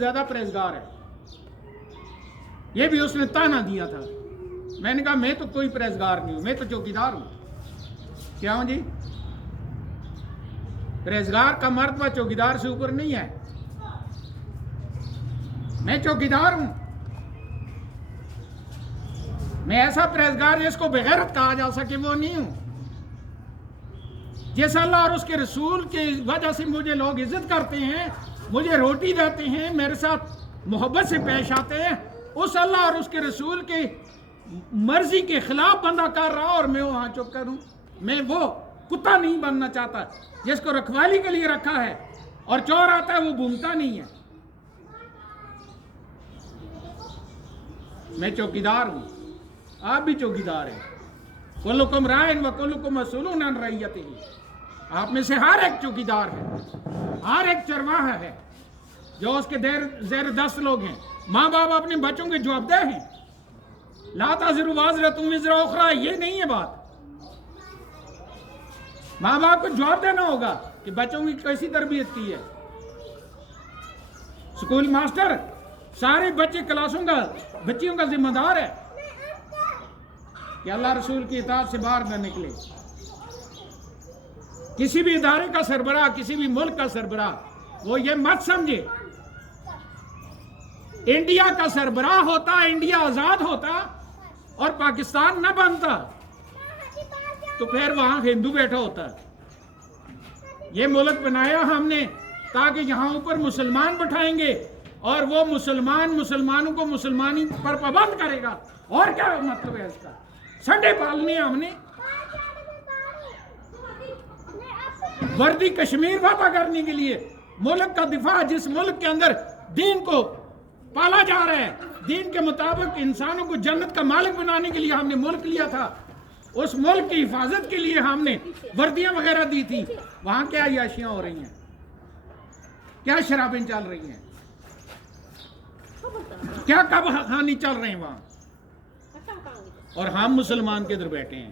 زیادہ پرہیزگار ہے. یہ بھی اس نے تانا دیا تھا. میں نے کہا میں تو کوئی پرہیزگار نہیں ہوں, میں تو چوکیدار ہوں. کیا ہوں جی؟ پرہیزگار کا مرتبہ چوکیدار سے اوپر نہیں ہے. میں چوکیدار ہوں. میں ایسا پرہیزگار جس کو بغیرت کہا جا سکے وہ نہیں ہوں. جس اللہ اور اس کے رسول کی وجہ سے مجھے لوگ عزت کرتے ہیں, مجھے روٹی دیتے ہیں, میرے ساتھ محبت سے پیش آتے ہیں, اس اللہ اور اس کے رسول کی مرضی کے خلاف بندہ کر رہا اور میں وہاں چپ کروں. میں وہ کتا نہیں بننا چاہتا جس کو رکھوالی کے لیے رکھا ہے اور چور آتا ہے وہ بھونکتا نہیں ہے. میں چوکیدار ہوں, آپ بھی چوکیدار ہیں. کلکم رائن و کلکم مسئولون عن رعیتہ. آپ میں سے ہر ایک چوکیدار ہے, ہر ایک چرواہا ہے جو اس کے زیر دست لوگ ہیں. ماں باپ اپنے بچوں کے جواب دہ ہیں. لا تزر وازرۃ وزر اخری, یہ نہیں ہے بات. ماں باپ کو جواب دینا ہوگا کہ بچوں کی کیسی تربیت کی ہے. سکول ماسٹر سارے بچے کلاسوں کا بچیوں کا ذمہ دار ہے کہ اللہ رسول کی اطاعت سے باہر نہ نکلے. کسی بھی ادارے کا سربراہ, کسی بھی ملک کا سربراہ وہ یہ مت سمجھے انڈیا کا سربراہ ہوتا, انڈیا آزاد ہوتا اور پاکستان نہ بنتا تو پھر وہاں ہندو بیٹھا ہوتا. یہ ملک بنایا ہم نے تاکہ یہاں اوپر مسلمان بٹھائیں گے اور وہ مسلمانوں کو مسلمانی پر پابند کرے گا. اور کیا مطلب ہے اس کا؟ سنڈے پالنے ہم نے وردی کشمیر وعدہ کرنے کے لیے ملک کا دفاع, جس ملک کے اندر دین کو پالا جا رہا ہے, دین کے مطابق انسانوں کو جنت کا مالک بنانے کے لیے ہم نے ملک لیا تھا. اس ملک کی حفاظت کے لیے ہم نے وردیاں وغیرہ دی تھی. وہاں کیا عیاشیاں ہو رہی ہیں, کیا شرابیں چل رہی ہیں, کیا کب خانی چل رہے ہیں وہاں, اور ہم مسلمان کے ادھر بیٹھے ہیں.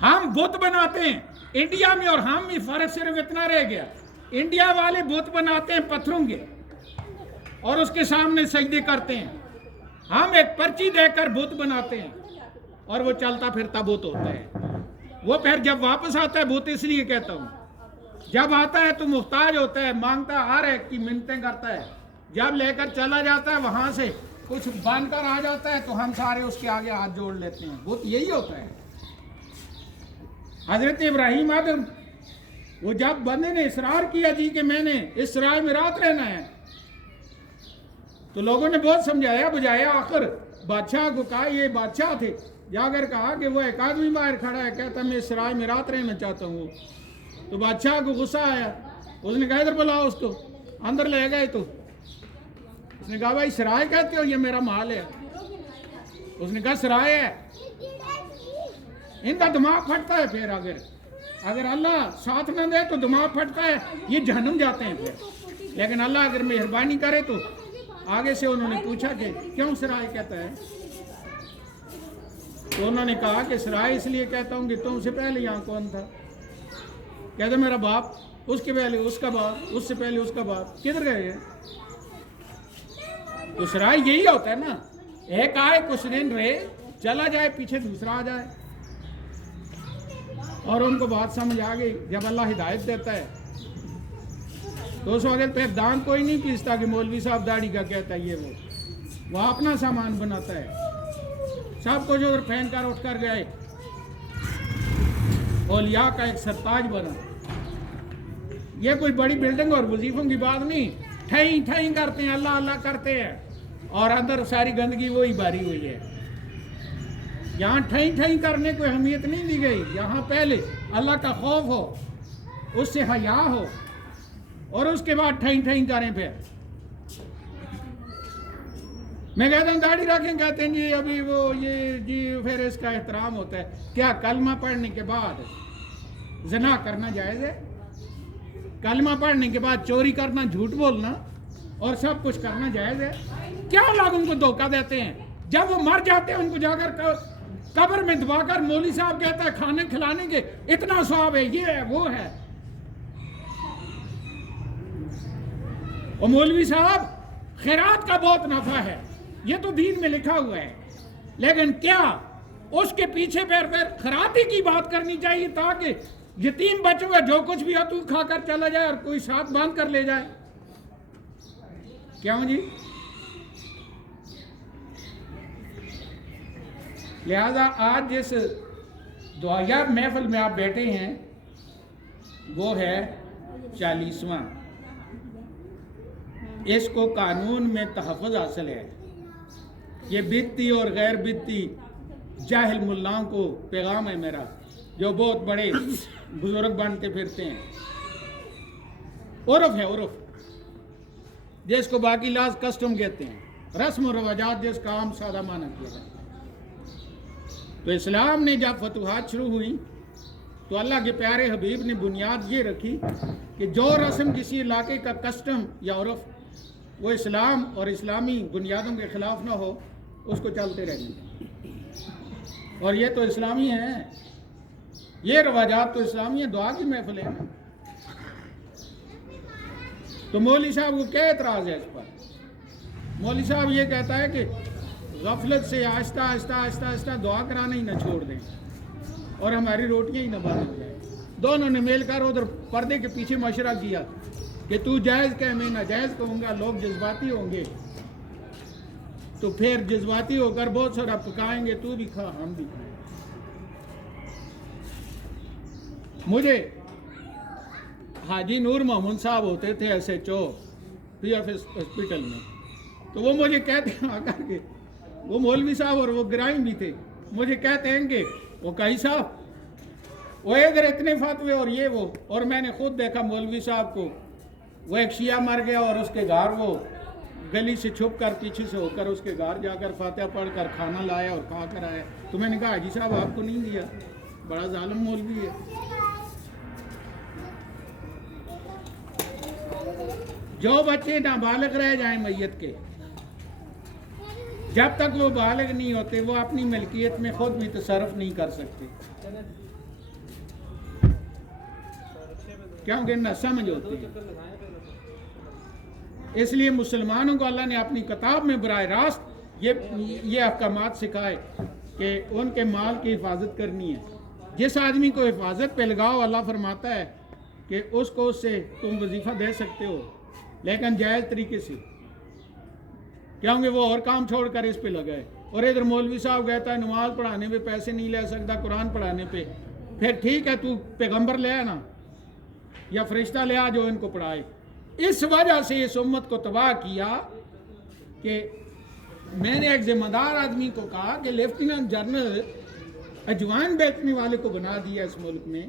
ہم بت بناتے ہیں انڈیا میں, اور ہم میں فرق صرف اتنا رہ گیا, انڈیا والے بت بناتے ہیں پتھروں کے اور اس کے سامنے سجدے کرتے ہیں. ہم ایک پرچی دے کر بت بناتے ہیں اور وہ چلتا پھرتا بت ہوتا ہے. وہ پھر جب واپس آتا ہے, بت اس لیے کہتا ہوں, جب آتا ہے تو محتاج ہوتا ہے, مانگتا ہے, ہر ایک کی منتیں کرتا ہے. جب لے کر چلا جاتا ہے وہاں سے کچھ بن کر آ جاتا ہے تو ہم سارے اس کے آگے ہاتھ جوڑ لیتے ہیں. بت یہی ہوتا ہے. حضرت ابراہیم آدم, وہ جب بندے نے اصرار کیا جی کہ میں نے اس سرائے میں رات رہنا ہے, تو لوگوں نے بہت سمجھایا بجایا. آخر بادشاہ کو کہا, یہ بادشاہ تھے, جا کر کہا کہ وہ ایک آدمی باہر کھڑا ہے, کہتا میں اس سرائے میں رات رہنا چاہتا ہوں. تو بادشاہ کو غصہ آیا, اس نے کہا ادھر بلاؤ اس کو. اندر لے گئے تو اس نے کہا بھائی سرائے کہتے ہو, یہ میرا محل ہے. اس نے کہا سرائے ہے. ان کا دماغ پھٹتا ہے. پھر اگر اللہ ساتھ نہ دے تو دماغ پھٹتا ہے, یہ جہنم جاتے ہیں پھر. لیکن اللہ اگر مہربانی کرے تو آگے سے انہوں نے پوچھا کہ کیوں سرائے کہتا ہے, تو انہوں نے کہا کہ سرائے اس لیے کہتا ہوں کہ تم سے پہلے یہاں کون تھا. کہتا میرا باپ, اس کے پہلے اس کا باپ, اس سے پہلے اس کا باپ, کدھر گئے ہیں. تو سرائے یہی ہوتا ہے نا, ایک آئے کچھ دن رہے چلا جائے, پیچھے دوسرا آ جائے. اور ان کو بات سمجھ آ گئی. جب اللہ ہدایت دیتا ہے تو اس وقت پہ دان کوئی نہیں پیستا کہ مولوی صاحب داڑھی کا کہتا ہے یہ وہ اپنا سامان بناتا ہے. سب کو جو پھینک کر اٹھ کر گئے, اولیاء کا ایک سرتاج بنا. یہ کوئی بڑی بلڈنگ اور وظیفوں کی بات نہیں, ٹھئی ٹھئی کرتے ہیں, اللہ اللہ کرتے ہیں, اور اندر ساری گندگی وہی بھری ہوئی ہے. یہاں ٹھئی ٹھئی کرنے کو اہمیت نہیں دی گئی. یہاں پہلے اللہ کا خوف ہو, اس سے حیا ہو, اور اس کے بعد ٹھئی ٹھئی کریں. پھر میں کہتا ہوں داڑھی رکھیں, کہتے ہیں جی ابھی وہ یہ جی پھر اس کا احترام ہوتا ہے. کیا کلمہ پڑھنے کے بعد زنا کرنا جائز ہے؟ کلمہ پڑھنے کے بعد چوری کرنا, جھوٹ بولنا اور سب کچھ کرنا جائز ہے؟ کیا لوگ ان کو دھوکہ دیتے ہیں. جب وہ مر جاتے ہیں ان کو جا کر قبر میں دبا کر مولوی صاحب کہتا ہے کھانے کھلانے کے اتنا ثواب ہے, یہ ہے وہ ہے. اور مولوی صاحب خیرات کا بہت نفع ہے، یہ تو دین میں لکھا ہوا ہے، لیکن کیا اس کے پیچھے پھر خیراتی کی بات کرنی چاہیے تاکہ یتیم بچوں کا جو کچھ بھی ہو تو کھا کر چلا جائے اور کوئی ساتھ باندھ کر لے جائے؟ کیوں جی؟ لہذا آج جس دعائیہ محفل میں آپ بیٹھے ہیں وہ ہے 40واں، اس کو قانون میں تحفظ حاصل ہے۔ یہ بدتی اور غیر بدتی جاہل ملاؤں کو پیغام ہے میرا، جو بہت بڑے بزرگ بنتے پھرتے ہیں۔ عرف ہے، عرف جس کو باقی لاز کسٹم کہتے ہیں، رسم و رواجات جس کا عام سادہ معنی کیا ہے۔ تو اسلام نے جب فتوحات شروع ہوئی تو اللہ کے پیارے حبیب نے بنیاد یہ رکھی کہ جو رسم کسی علاقے کا کسٹم یا عرف وہ اسلام اور اسلامی بنیادوں کے خلاف نہ ہو، اس کو چلتے رہنے دیں۔ اور یہ تو اسلامی ہیں، یہ رواجات تو اسلامی ہیں، دعا کی محفل ہے۔ تو مولوی صاحب کو کیا اعتراض ہے اس پر؟ مولوی صاحب یہ کہتا ہے کہ غفلت سے آہستہ آہستہ آہستہ آہستہ دعا کرانا ہی نہ چھوڑ دیں اور ہماری روٹیاں ہی نہ بند ہو جائیں۔ دونوں نے مل کر ادھر پردے کے پیچھے مشورہ کیا کہ تو جائز کہہ، میں ناجائز کہوں گا، لوگ جذباتی ہوں گے تو پھر جذباتی ہو کر بہت سارا پکائیں گے، تو بھی کھا ہم بھی کھائیں۔ مجھے حاجی نور محمد صاحب ہوتے تھے SHO پی ایف ہاسپٹل میں، تو وہ مجھے کہتے ہیں آ کر کے، وہ مولوی صاحب اور وہ گرائم بھی تھے، مجھے کہتے ہیں کہ وہ کائی صاحب وہ ادھر اتنے فتوے اور یہ وہ، اور میں نے خود دیکھا مولوی صاحب کو، وہ ایک شیعہ مر گیا اور اس کے گھر وہ گلی سے چھپ کر پیچھے سے ہو کر اس کے گھر جا کر فاتحہ پڑھ کر کھانا لایا اور کھا کر آیا۔ تو میں نے کہا حاجی صاحب آپ کو نہیں دیا، بڑا ظالم مولوی ہے۔ جو بچے نابالغ رہ جائیں میت کے، جب تک وہ بالغ نہیں ہوتے وہ اپنی ملکیت میں خود بھی تصرف نہیں کر سکتے، کیونکہ نہ سمجھ ہوتی ہے۔ اس لیے مسلمانوں کو اللہ نے اپنی کتاب میں براہ راست یہ احکامات سکھائے کہ ان کے مال کی حفاظت کرنی ہے۔ جس آدمی کو حفاظت پہ لگاؤ، اللہ فرماتا ہے کہ اس کو اس سے تم وظیفہ دے سکتے ہو، لیکن جائز طریقے سے، کیونکہ وہ اور کام چھوڑ کر اس پہ لگائے۔ اور ادھر مولوی صاحب کہتا ہے نماز پڑھانے پہ پیسے نہیں لے سکتا، قرآن پڑھانے پہ، پھر ٹھیک ہے تو پیغمبر لے آنا یا فرشتہ لے آ جو ان کو پڑھائے۔ اس وجہ سے اس امت کو تباہ کیا کہ میں نے ایک ذمہ دار آدمی کو کہا کہ لیفٹیننٹ جنرل اجوائن بیچنے والے کو بنا دیا اس ملک میں،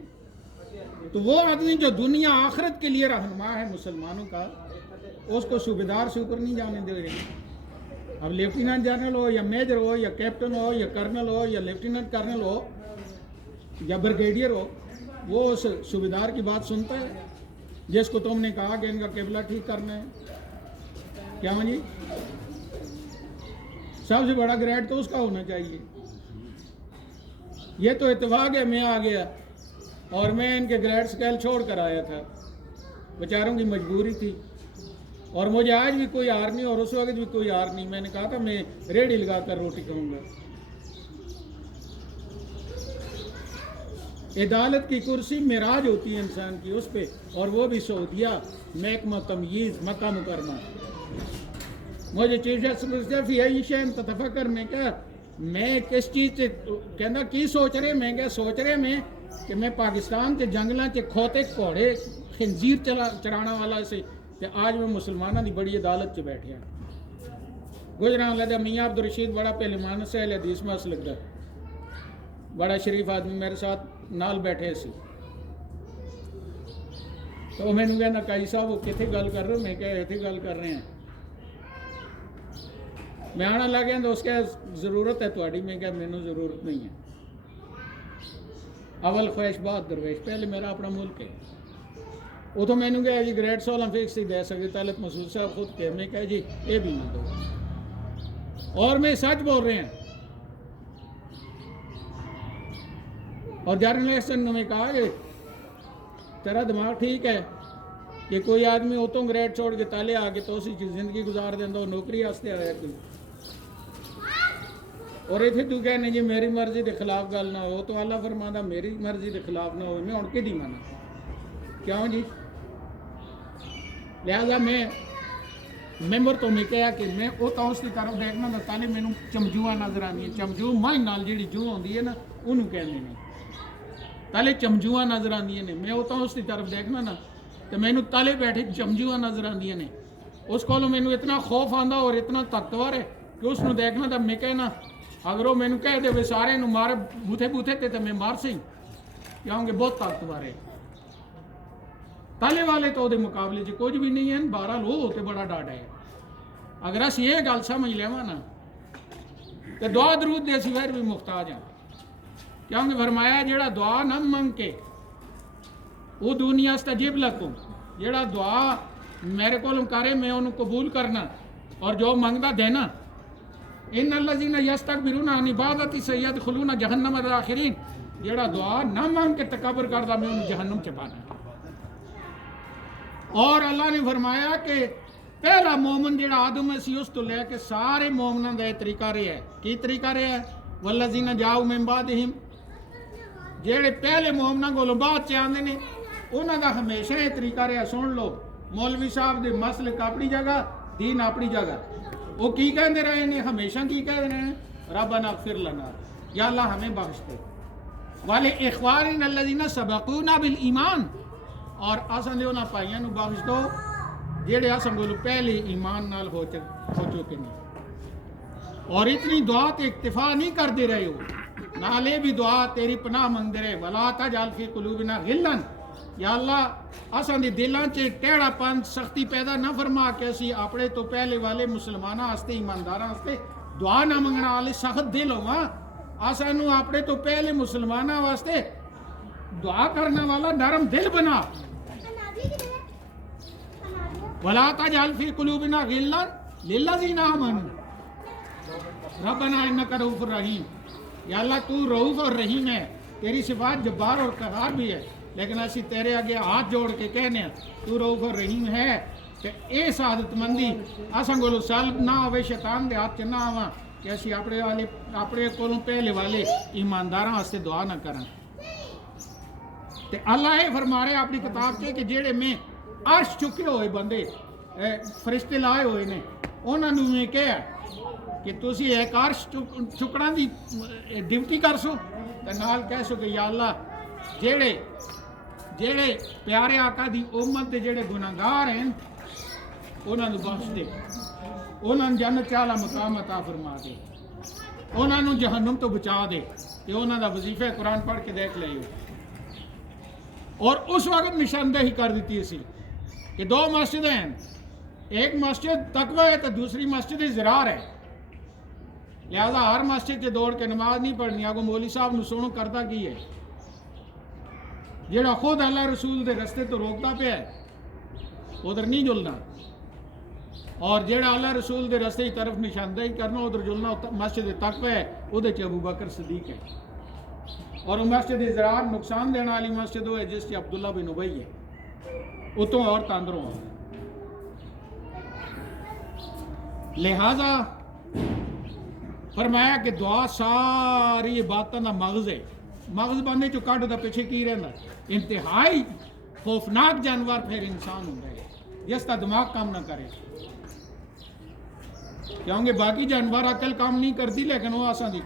تو وہ آدمی جو دنیا آخرت کے لیے رہنما ہے مسلمانوں کا، اس کو صوبیدار سے اوپر نہیں جانے دے رہے۔ اب لیفٹیننٹ جنرل ہو یا میجر ہو یا کیپٹن ہو یا کرنل ہو یا لیفٹیننٹ کرنل ہو یا بریگیڈیئر ہو، وہ اس صوبیدار کی بات سنتا ہے جس کو تم نے کہا کہ ان کا قبلہ ٹھیک کرنا ہے۔ کیا جی؟ سب سے بڑا گریڈ تو اس کا ہونا چاہیے۔ یہ تو اتفاق ہے میں آ گیا اور میں ان کے گریڈ سکیل چھوڑ کر آیا تھا، بیچاروں کی مجبوری تھی، اور مجھے آج بھی کوئی ہار نہیں اور اس وقت بھی کوئی ہار نہیں۔ میں نے کہا تھا میں ریڑھی لگا کر روٹی کھاؤں گا۔ عدالت کی کرسی معراج ہوتی ہے انسان کی، اس پہ، اور وہ بھی سعودیہ، محکمہ تمییز، مکہ مکرمہ۔ مجھے چیف جسٹس فی ای شین تفکر میں کیا، میں کس چیز سے کہنا کی سوچ رہے، میں کیا سوچ رہے میں کہ میں پاکستان کے جنگلاں کے کھوتے گھوڑے خنزیر چرانا والا سے کہ آج میں مسلمانوں کی بڑی عدالت سے بیٹھے ہیں۔ گجراں لگا میاں عبدالرشید بڑا پہلوان سے اہل حدیث میں اصل لگتا، بڑا شریف آدمی میرے ساتھ نال بیٹھے سی، تو میں نے کہا کائی صاحب وہ کتنے گل کر رہے ہو؟ میں کہا ایتھے گل کر رہے ہیں۔ میں آنا لگا تو اس کے ضرورت ہے تھوڑی، میں کہا مینوں ضرورت نہیں ہے۔ اول خواہش بات درویش، پہلے میرا اپنا ملک ہے۔ وہ تو میں نے کہا جی گریڈ 16 فکس ہی دے سکتے، طالب مسعود صاحب خود کہ میں کہا جی یہ بھی نہ دو، اور میں سچ بول رہے ہیں۔ اور جرنلسٹ نے میں کہا کہ تیرا دماغ ٹھیک ہے، کہ کوئی آدمی اتوں گریڈ چھوڑ کے تالے آ کے تو اسی چیز زندگی گزار دینا نوکری واسطے آیا کوئی اور اتنے تو کہنے جی میری مرضی کے خلاف گل نہ ہو تو اللہ فرماتا میری مرضی کے خلاف نہ ہو میں ہوں کہ مانا کیوں جی لہذا میں ممبر تو میں کہا کہ میں وہ تو اس کی طرف دیکھنا نہ تالے مینوں چمجوا نظر آنی ہے چمجو مائی نال جیڑی جو ہوندی ہے نا انہوں کہنے نے تالے چمجوا نظر آندی نے میں وہ تو اس کی طرف دیکھنا نا تو مینوں تالے بیٹھے چمجوا نظر آندی نے اس کو مینوں اتنا خوف آندا اور اتنا طاقتور ہے کہ اس نو دیکھنا تو میں کہنا اگر وہ مینوں کہہ دے سارے نو مار بوتھے بوتھے تے تو میں مار سی کیوں کہ بہت طاقتور ہے تالے والے تو دے مقابلے چ کچھ بھی نہیں ہے 12 لوگ ہوتے بڑا ڈاٹا ہے اگر اسی یہ گل سمجھ لیوا نا تو دعا درود دے اسی پھر بھی محتاج ہیں کیونکہ فرمایا جیڑا دعا نہ منگ کے وہ دنیا استجیب لکم جیڑا دعا میرے کو کرے میں انہوں قبول کرنا اور جو منگتا دینا ان الذین یستکبرون عن عبادتی سیدخلون جہنم داخرین جیڑا دعا نہ مانگ کے تکبر کرتا میں انہوں جہنم چپانا اور اللہ نے فرمایا کہ پہلا مومن جیڑا آدم ہے سی اس تو لے کے سارے مومنوں کا یہ طریقہ رہا ہے کی طریقہ رہا ہے والذین جاؤ من بعدہم جیڑے پہلے مومنوں کو بعد چ آندے نے انہوں کا ہمیشہ یہ طریقہ رہا سن لو مولوی صاحب دے مسلک اپنی جگہ دین اپنی جگہ وہ کی کہتے رہے ہیں ہمیشہ کی کہہ رہے ہیں ربنا اغفر لنا یا اللہ ہمیں بخش دے والے اخواننا الذین سبقونا بالایمان اور اساں دے انہاں بھائیاں نو بخش دو جیڑے اساں کول پہلے ایمان نال ہو چکے نے اور اتنی دعا تے اکتفا نہیں کرتے رہے ہو نالے بھی دعا تیری پناہ منگتے رہے ولا تجعل فی قلوبنا غلا یا اللہ اساں دی دلاں چ ٹیڑھا پن سختی پیدا نہ فرما کے اسی اپنے تو پہلے والے مسلماناں واسطے ایمانداراں واسطے دعا نہ منگنا والے سخت دل ہوواں اساں نو اپنے تو پہلے مسلماناں واسطے دعا کرنے والا نرم دل بنا ولا تجعل فی قلوبنا غلا للذین آمنوا ربنا انک رؤوف رحیم یا اللہ تو رؤوف اور رحیم ہے تیری صفات جبار اور قہار بھی ہے لیکن اسی تیرے آگے ہاتھ جوڑ کے کہنے ہیں تو رؤوف اور رحیم ہے کہ اے سعادت مندی اساں کولوں سلب نہ ہوے شیطان دے ہاتھ نہ آواں کہ اسی اپنے کولوں پہلے والے ایمانداراں واسطے دعا نہ کریں تے اللہ یہ فرما رہے اپنی کتاب کے کہ جیڑے میں عرش چکے ہوئے بندے فرشتے لائے ہوئے نے انہاں نوں میں کہیا کہ تسی ایک عرش چکنا دی ڈیوٹی کر سو تے نال کہہ سو کہ یا اللہ جیڑے پیارے آقا دی امت دے جیڑے گناہگار ہیں انہاں نوں بخش دے انہاں جنت والا مقام عطا فرما دے انہاں نوں جہنم تو بچا دے کہ انہاں دا وظیفہ قرآن پڑھ کے دیکھ لئیو اور اس وقت نشاندہی کر دیتی اسی کہ دو مسجدیں ہیں ایک مسجد تقوی ہے تو دوسری مسجد زرار ہے لہذا ہر مسجد کے دوڑ کے نماز نہیں پڑھنی آگو مولوی صاحب نو سنو کرتا کی ہے جیڑا خود اللہ رسول دے رستے تو روکتا پہ ہے ادھر نہیں جلنا اور جیڑا اللہ رسول دے رستے کی طرف نشاندہی کرنا ادھر جلنا مسجد تقوی ہے ادھر چ ابو بکر صدیق ہے اور مسجد زرار نقصان دینے والی مسجد ہے جس سے عبداللہ بن ابی ہے اتوں اور تاندروں ہیں لہذا فرمایا کہ دعا ساری باتوں کا مغز ہے مغز بندے چو کٹ دا پیچھے کی رہنا انتہائی خوفناک جانور پھر انسان ہوتا ہے جس کا دماغ کام نہ کرے کیونکہ باقی جانور عقل کام نہیں کرتی لیکن وہ آسان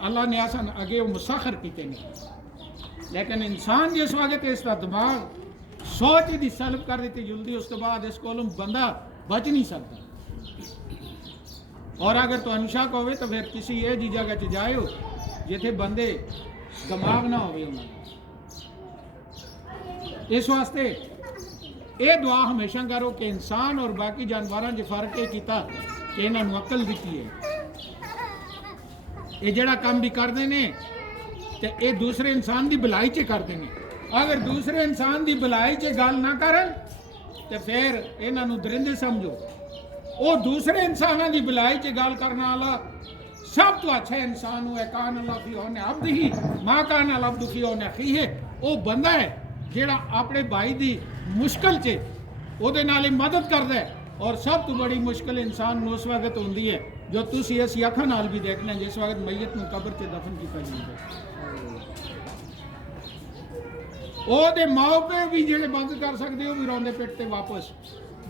اللہ نے آسان اگے وہ مسخر کیتے نہیں لیکن انسان جس وقت اس کا دماغ سوچ ہی سلب کر دیتی جلدی اس کے بعد اس کو بندہ بچ نہیں سکتا اور اگر تو انشاک ہوئے تو پھر کسی یہ جی جگہ چ جائے ہو جتھے بندے دماغ نہ ہوئے انہوں اس واسطے یہ دعا ہمیشہ کرو کہ انسان اور باقی جانوراں جو فرق ہے کیتا کہ انہوں نے عقل دیتی ہے یہ جڑا کام بھی کرتے ہیں تو یہ دوسرے انسان دی بلائی چ کرتے ہیں اگر دوسرے انسان دی بلائی چ گل نہ کرن تو پھر انہوں نے درندے سمجھو وہ دوسرے انسانوں دی بلائی چ گل کرنے والا سب تو اچھا انسان ہوا کان اللہ فی اونے عبد ہی ما کان العبد فی اونے اخیہ وہ بندہ ہے جیڑا اپنے بھائی دی ਮੁਸ਼ਕਲ 'ਚ ਉਹਦੇ ਨਾਲ ਹੀ ਮਦਦ ਕਰਦਾ ਹੈ। ਔਰ ਸਭ ਤੋਂ ਬੜੀ ਮੁਸ਼ਕਲ ਇਨਸਾਨ ਨੂੰ ਉਸ ਵਕਤ ਹੁੰਦੀ ਹੈ ਜੋ ਤੁਸੀਂ ਅਸੀਂ ਅੱਖਾਂ ਨਾਲ ਵੀ ਦੇਖਣਾ, ਜਿਸ ਵਕਤ ਮਈਤ ਨੂੰ ਕਬਰ 'ਚ ਦਫਨ ਕੀਤਾ ਜਾਂਦਾ ਹੈ। ਉਹਦੇ ਮਾਪੇ ਵੀ ਜਿਹੜੇ ਬੰਦ ਕਰ ਸਕਦੇ ਉਹ ਵੀ ਰੋਂਦੇ ਪਿੱਟ ਤੇ ਵਾਪਸ,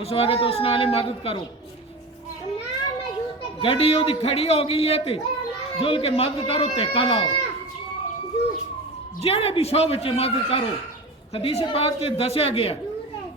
ਉਸ ਵਕਤ ਉਸ ਨਾਲ ਹੀ ਮਦਦ ਕਰੋ। ਗੱਡੀ ਉਹਦੀ ਖੜੀ ਹੋ ਗਈ ਹੈ ਤੇ ਜੁਲ ਕੇ ਮਦਦ ਕਰੋ, ਧੱਕਾ ਲਾਓ, ਜਿਹੜੇ ਵੀ ਸ਼ੋਬੇ ਚ ਮਦਦ ਕਰੋ। ਹਦੀਸ ਪਾਕ ਚ ਦੱਸਿਆ ਗਿਆ,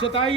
27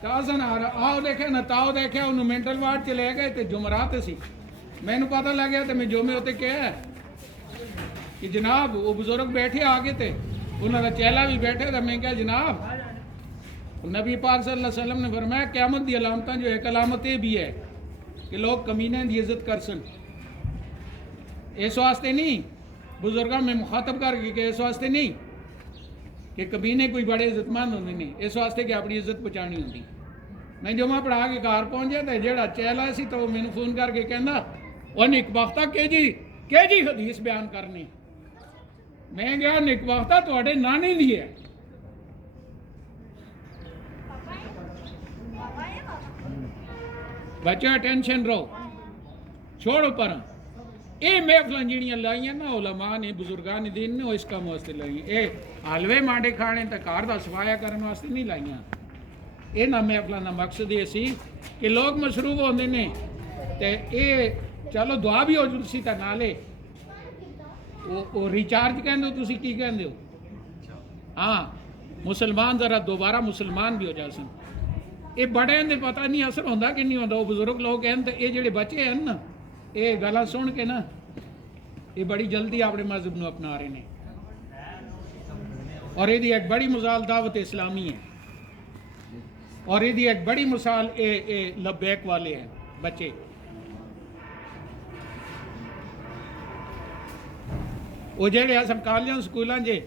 تازن آؤ دیکھے نہ تاؤ دیکھے انہوں مینٹل وارڈ چلے گئے تے جمعرات سی میں نے پتہ لگ گیا تے میں جمعے ہوتے کیا ہے کہ جناب وہ بزرگ بیٹھے آگے تھے انہوں نے چیلا بھی بیٹھے تھا میں کہا جناب نبی پاک صلی اللہ علیہ وسلم نے فرمایا قیامت دی علامتاں جو ایک علامت یہ بھی ہے کہ لوگ کمینے دی عزت کر سن اس واسطے نہیں بزرگاں میں مخاطب کر کے کہ اس واسطے نہیں کہ کمینے کوئی بڑے عزت مند ہوندے نہیں اس واسطے کہ اپنی عزت بچانی ہوندی میں جمعہ پڑھا کے گھر پہنچے تے جیڑا چیلا سی تو میں نے فون کر کے کہندا او نیک بختہ کہ جی حدیث بیان کرنی میں گیا نیک بختہ تواڈے نانے دی ہے بچہ ٹینشن رہو چھوڑو پر یہ محفل جہاں لائیاں نا علماء نے بزرگان دین نے اس کام واسطے لائی یہ حلوے مانڈے کھانے تے گھر دا صفایا کرنے واسطے نہیں لائیاں یہ نہ محفلوں کا مقصد یہ سی کہ لوگ مصروف ہوندے نے تے یہ چلو دعا بھی ہو جلسی تے نالے وہ ریچارج کہندے ہو تسی کی کہندے ہو ہاں مسلمان ذرا دوبارہ مسلمان بھی ہو جا سن یہ بڑے ہیں پتہ نہیں اثر ہوندہ کہ نہیں ہوندہ وہ بزرگ لوگ ہیں تو یہ جڑے بچے ہیں نا یہ گلا سن کے نا یہ بڑی جلدی اپنے مذہب نو اپنا رہے ہیں اور یہ ایک بڑی مثال دعوت اسلامی ہے اور یہ ایک بڑی مثال لبیک والے ہیں بچے وہ جڑے اصل کالجاں سکولاں جے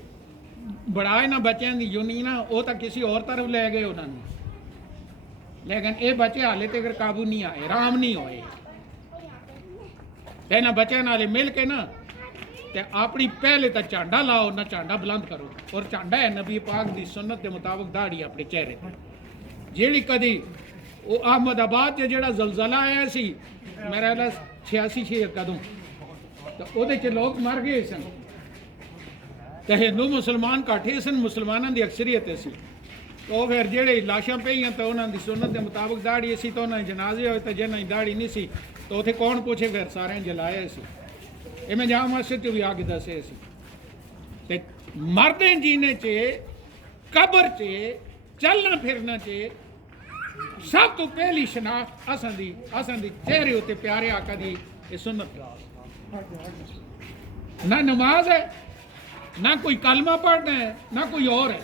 بڑھائے نہ بچیاں دی یونین وہ تو کسی اور طرف لے گئے انہوں نے لیکن یہ بچے حالے تک قابو نہیں آئے رام نہیں ہوئے نہ بچے نالے مل کے نا تے اپنی پہلے تا چانڈا لاؤ نہ چانڈا بلند کرو اور چانڈا ہے نبی پاک دی سنت کے مطابق داڑھی اپنے چہرے جیڑی کدی وہ احمد آباد جڑا زلزلہ آیا سی میرا 86 قدم تو وہ لوگ مر گئے سن تو ہندو مسلمان کٹھے سن مسلمانوں دی اکثریت سی تو پھر جہے لاشاں پہ تو انہوں دی سنت کے مطابق داڑھی سی تو انہوں نے جنازے ہوئے تو جنہیں داڑھی نہیں سی تو اتنے کون پوچھے پھر سارے جلائے سی یہ میں جامع مسجد بھی آگے دسے سی تے مردیں جینے چے قبر چے چلنا پھرنا چے سب تو پہلی شناخت اساں دی چہرے ہوتے پیارے آقا دی یہ سنت نہ نماز ہے نہ کوئی کلمہ پڑھنا ہے نہ کوئی اور ہے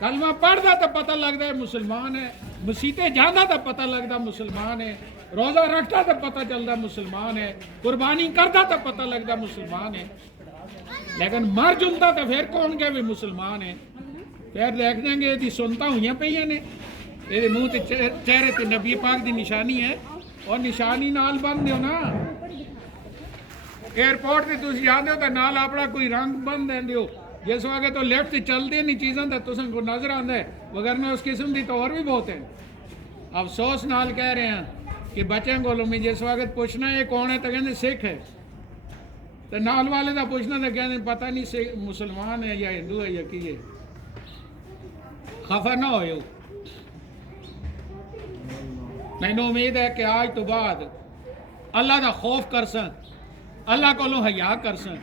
کلمہ پڑھدا تو پتہ لگتا ہے مسلمان ہے مسیطے جانا تو پتہ لگتا مسلمان ہے روزہ رکھتا تو پتہ چلتا مسلمان ہے قربانی کرتا تو پتہ لگتا مسلمان ہے لیکن مر جلتا تو پھر کون کہ بھی مسلمان ہے پھر دیکھ دیں گے یہ سنتا ہوئی پہ نے یہ منہ تے چہرے تے نبی پاک دی نشانی ہے اور نشانی نال بن دیو نا ایئرپورٹ تے تسی جاندے ہو تو نال اپنا کوئی رنگ بن دین دیو جس وقت تو لیفٹ چلتے نہیں چیزاں تو تساں کو نظر آندا ہے وگرنہ اس قسم دی تو اور بھی بہت ہیں افسوس نال کہہ رہے ہیں کہ بچوں کو میں جس وقت پوچھنا ہے کون ہے تو کہندے سکھ ہے تو نال والے دا پوچھنا تو کہندے پتہ نہیں مسلمان ہے یا ہندو ہے یا کی ہے خفا نہ ہوئے ہو میں نے امید ہے کہ آج تو بعد اللہ دا خوف کر سن اللہ کو حیا کر سن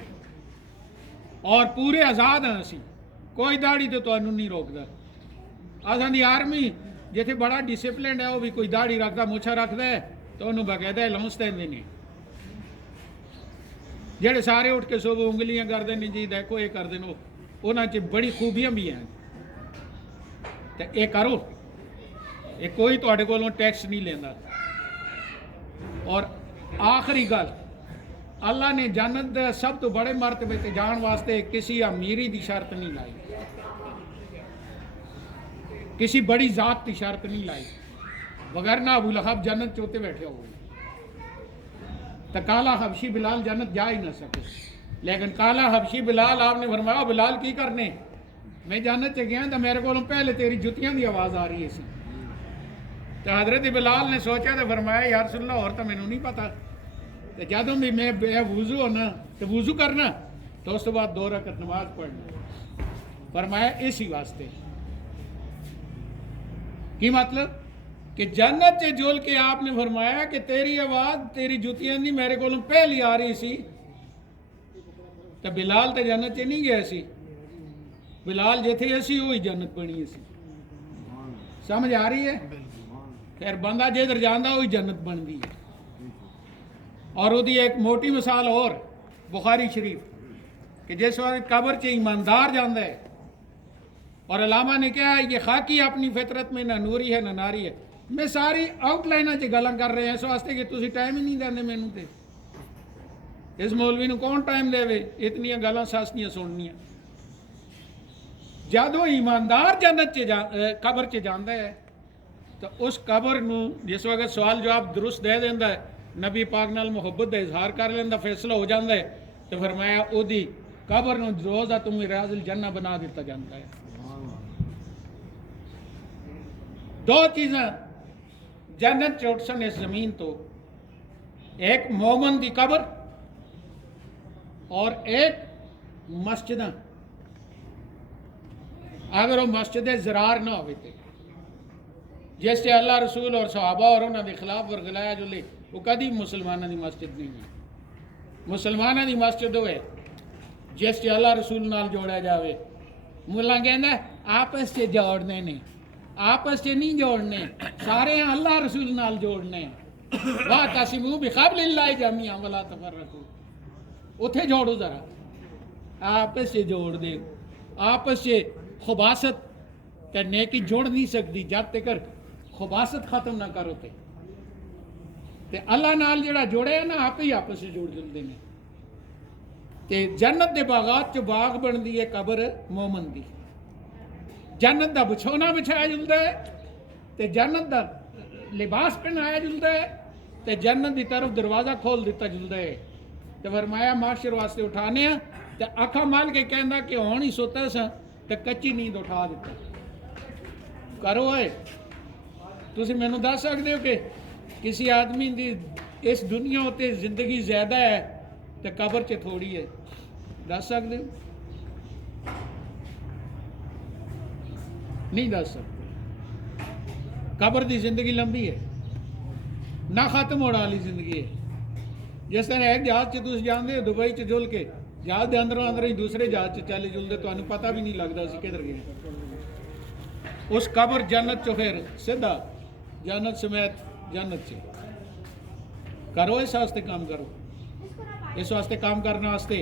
اور پورے آزاد ہیں اسی کوئی داڑھی تو انہوں نہیں روکتا اصل دی آرمی جیسے بڑا ڈسپلنڈ ہے وہ بھی کوئی داڑھی رکھتا مچھا رکھتا ہے تو انہوں باقاعدہ الاؤنس دیں نہیں جڑے سارے اٹھ کے صبح انگلیاں کر دیں جی دیکھو یہ کر دیں انہاں چ بڑی خوبیاں بھی ہیں تو یہ کرو یہ کوئی تواڈے کولوں ٹیکس نہیں لینا اور آخری گل اللہ نے جنت دے سب تو بڑے مرتبے تے جان واسطے کسی امیری دی شرط نہیں لائی کسی بڑی ذات کی شرط نہیں لائی وگرنہ ابو لہب جنت چوتے بیٹھے ہوئے تو کالا حبشی بلال جنت جا ہی نہ سکے لیکن کالا حبشی بلال آپ نے فرمایا بلال کی کرنے میں جنت چ گیا تو میرے کو پہلے تیری جتیاں دی آواز آ رہی ہے سی تو حضرت بلال نے سوچا تو فرمایا یا رسول اللہ اور تو مینوں نہیں پتا تو جدوں بھی میں بے وضو ہونا تو وضو کرنا تو اس کے بعد 2 رکعت نماز پڑھنا فرمایا اسی واسطے کی مطلب کہ جنت سے جول کے آپ نے فرمایا کہ تیری آواز تیری جتیاں دی میرے کو پہلی آ رہی سی تو بلال تو جنت سے نہیں گیا سی بلال جتھے اسی وہی جنت بنی سی سمجھ آ رہی ہے؟ پھر بندہ جدھر جانا وہی جنت بنتی ہے. اور وہ ایک موٹی مثال اور بخاری شریف کہ جس وقت قبر چ ایماندار جانا ہے، اور علامہ نے کہا یہ خاکی اپنی فطرت میں نہ نوری ہے نہ ناری ہے. میں ساری آؤٹ لائن گلاں کر رہے ہیں اس واسطے کہ تسی ٹائم ہی نہیں دیندے مینوں تے. اس مولوی نو کون ٹائم دے وے اتنی گلاں ساستیاں سننیاں. جدو ایماندار جنت قبر چ جاندا ہے تو اس قبر نو جس وقت سوال جواب درست دے دیندا ہے، نبی پاک نال محبت کا اظہار کر لیندا، فیصلہ ہو جاندا ہے، تو فرمایا او دی قبر نو روزہ تم ریاض الجنہ بنا دیتا جاندا ہے. دو چیزاں جنت چوٹ سن اس زمین تو، ایک مومن دی قبر اور ایک مسجد. اگر وہ مسجد زرار نہ ہوئے تھے جس سے اللہ رسول اور صحابہ اور انہوں نے خلاف ورگلایا جو لے، وہ کدی مسلمانوں دی مسجد نہیں ہے. مسلمانوں دی مسجد ہوئے جس سے اللہ رسول نال جوڑا جاوے. ملا کہندا آپس سے جوڑنے نے، آپس سے نہیں جوڑنے، سارے اللہ رسول نال جوڑنے. واعتصموا بحبل اللہ جميعا ولا تفرقوا. اتھے جوڑو ذرا، آپس سے جوڑ دے. آپس سے خباست کہ نیکی جوڑ نہیں سکتی جب تک خباست ختم نہ کرو تے اللہ نال جڑا جوڑے ہے نا آپ ہی آپس سے جوڑ جلدے ہیں. تے جنت دے باغات چ باغ بندی ہے قبر مومن دی. جنت دا بچھونا بچھایا جلدا ہے تے جنت دا لباس پہنایا جلدا ہے تے جنت دی طرف دروازہ کھول دیتا جلدا ہے. تے فرمایا معاشر واسطے اٹھانے ہیں تے اکھا مال کے کہندا کہ ہون ہی سوتا سا تے کچی نیند اٹھا دیتا. کرو اے تسی مینوں دس سکدے ہو کہ کسی آدمی دی اس دنیا تے زندگی زیادہ ہے تے قبر چ تھوڑی ہے؟ دس سکدے ہو؟ نہیں دس سکتے. قبر دی زندگی لمبی ہے، نہ ختم ہونے والی زندگی ہے. جس طرح ایک جہاز سے تسی جاندے ہو دبئی چ جل کے جہاز دے اندروں اندر ہی دوسرے جہاز سے چلے جلدے تو پتہ بھی نہیں لگتا اسی کدھر گئے. اس قبر جنت چو پھر سیدھا جنت سمیت جنت سے. کرو اس واسطے کام کرو. اس واسطے کام کرنے واسطے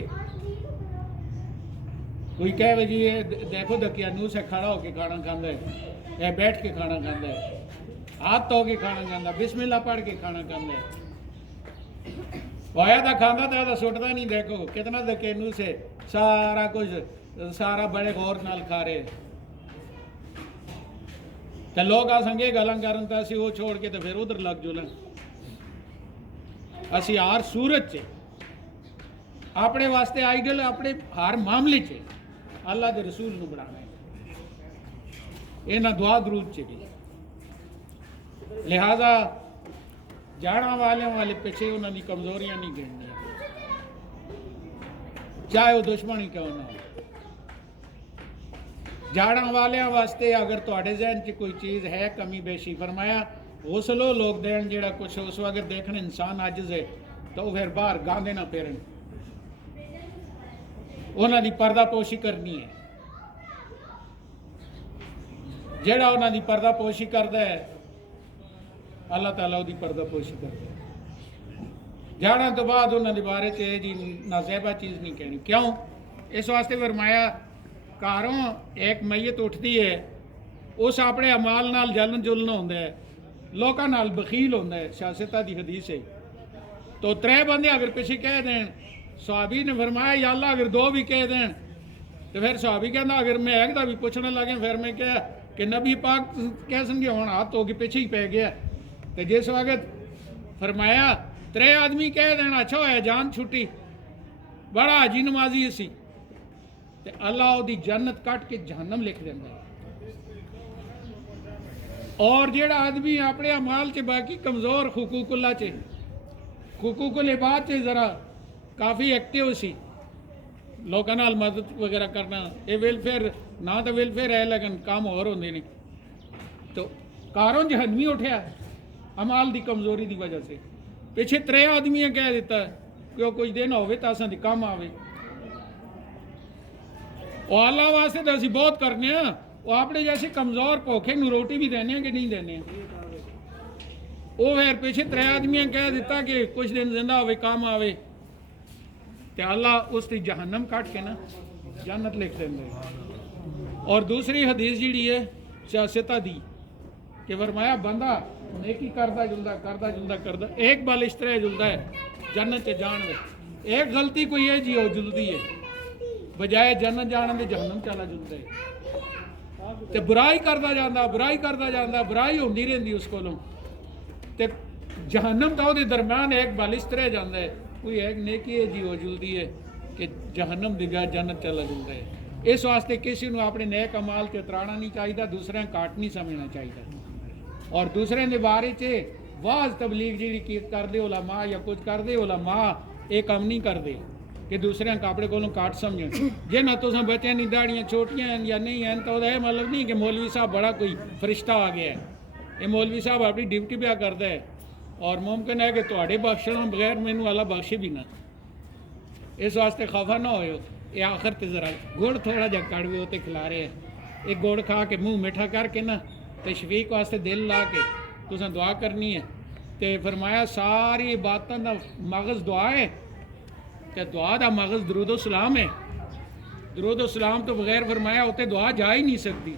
کوئی کہے جی یہ دیکھو دکیانو سے کھڑا ہو کے کھانا کھانا ہے، یہ بیٹھ کے کھانا کھانا ہے، ہاتھ دھو کے کھانا کھانا، بسم اللہ پڑھ کے کھانا کھانا ہے. وایا دا کھانا تو سٹتا نہیں. دیکھو کتنا دکیانو سے سارا کچھ سارا بڑے غور نال کھا رہے. تو لوگ آ سنگے گلاں کرن تو اسی وہ چھوڑ کے تو پھر ادھر لگ جلن. اسی ہر صورت چ اپنے واسطے آئیڈل اپنے ہر معاملے چ اللہ دے رسول نو بنانا ہے. یہ نہ دعا درود چ بھی. لہذا جانا والے پیچھے انہوں نے کمزوریاں نہیں گننی چاہے وہ دشمن ہی کیوں نہ ہو. جانا والوں واسطے اگر تواڈے ذہن چ کوئی چیز ہے کمی بیشی، فرمایا غسلو لوگ دین جڑا کچھ اس وقت دیکھنے انسان عاجز ہے تو پھر باہر گاندے نہ پھرن. انہوں دی پردہ پوشی کرنی ہے. جڑا انہوں دی پردہ پوشی کرتا ہے اللہ تعالیٰ دی پردہ پوشی کرتا ہے. جانا تو بعد انہوں نے بارے سے جی نازیبہ چیز نہیں کہنی. کیوں؟ اس واسطے فرمایا کاروں ایک میت اٹھتی ہے اس اپنے عمال نال جلن جلنا ہوتا ہے، لوکاں نال بخیل ہوتا ہے. شاستہ دی حدیث ہے. تو 3 بندے اگر پیچھے کہہ دین، صحابی نے فرمایا یا اللہ اگر 2 بھی کہہ دین تو پھر صحابی کہنا اگر میں ایک دا بھی پوچھنے لگے پھر میں کہا کہ نبی پاک کہہ سنگے ہونا ہاتھ ہو کے پیچھے ہی پہ گیا. تو جس وقت فرمایا 3 آدمی کہہ دینا اچھا ہوا جان چھٹی، بڑا حجی نمازی اسی، تو اللہ دی جنت کٹ کے جہنم لکھ دینا ہے. اور جیڑا آدمی اپنے اعمال کے باقی کمزور حقوق اللہ چے حقوق العباد چے ذرا کافی ایکٹیو سی، لوگوں نال مدد وغیرہ کرنا، یہ ویلفیئر نہ تو ویلفیئر ہے لیکن کام اور ہوندے نہیں. تو کاروں جہنمی اٹھیا عمال دی کمزوری دی وجہ سے. پیچھے 3 آدمی کہہ دیتا ہے کہ وہ کچھ دن ہوئے تو اساں دی کام آوے. اور اللہ واسطے تو اسی بہت کرنے ہیں وہ اپنے جیسے کمزور پوکھے نو روٹی بھی دینے ہیں کہ نہیں دینے ہیں؟ وہ پھر پیچھے 3 آدمیاں کہہ دیتا کہ کچھ دن زندہ ہوئے کام آوے تے اللہ اس دی جہنم کٹ کے نا جنت لکھ دیں گے۔ اور دوسری حدیث جیڑی ہے سیاستہ دی کہ فرمایا بندہ نیکی کردہ ایک بال اس طرح جلدا ہے جنت جان دے، ایک غلطی کوئی ہے جی وہ جلدی ہے بجائے جنت جان دے جہنم چلا جلدا ہے تے برائی کردا جاندا برائی ہوندی رہندی اس کولوں تے جہنم دا دے درمیان ایک بال اس طرح جاندا ہے، کوئی ایک نیکی ہے جی وہ جلدی ہے کہ جہنم دی گیا جنت چلا جلدا ہے۔ اس واسطے کسی نو اپنے نیک اعمال تے اترانا نہیں چاہیے، دوسرے کاٹ نہیں سمجھنا چاہیے، اور دوسرے دے بارے چ واز تبلیغ جیڑی کر دے علماء یا کچھ کر دے علماء یہ کام نہیں کر دے کہ دوسرے کپڑے کو کاٹ سمجھیں جے نہ تو بچے نہیں داڑیاں چھوٹیاں ہیں یا نہیں ہیں تو یہ مطلب نہیں کہ مولوی صاحب بڑا کوئی فرشتہ آ گیا ہے، یہ مولوی صاحب اپنی ڈیوٹی پہ کرتا ہے اور ممکن ہے کہ تواڈے بخشن بغیر مینوں اللہ بخشے بھی نہ، اس واسطے خفا نہ ہوئے۔ یہ آخر تے ذرا گڑ تھوڑا جا کڑوے ہوتے کھلا رہے ہیں، ایک گڑ کھا کے منہ میٹھا کر کے نا تشفیق واسطے دل لا کے تساں دعا کرنی ہے تے فرمایا ساری باتاں دا مغز دعا ہے تے دعا دا مغز درود و سلام ہے، درود و سلام تو بغیر فرمایا ہوتے دعا جا ہی نہیں سکتی،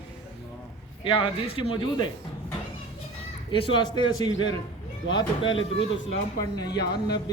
یہ حدیث کی موجود ہے۔ اس واسطے اسی پھر دعا تو پہلے درود و سلام پڑھنے یا نبی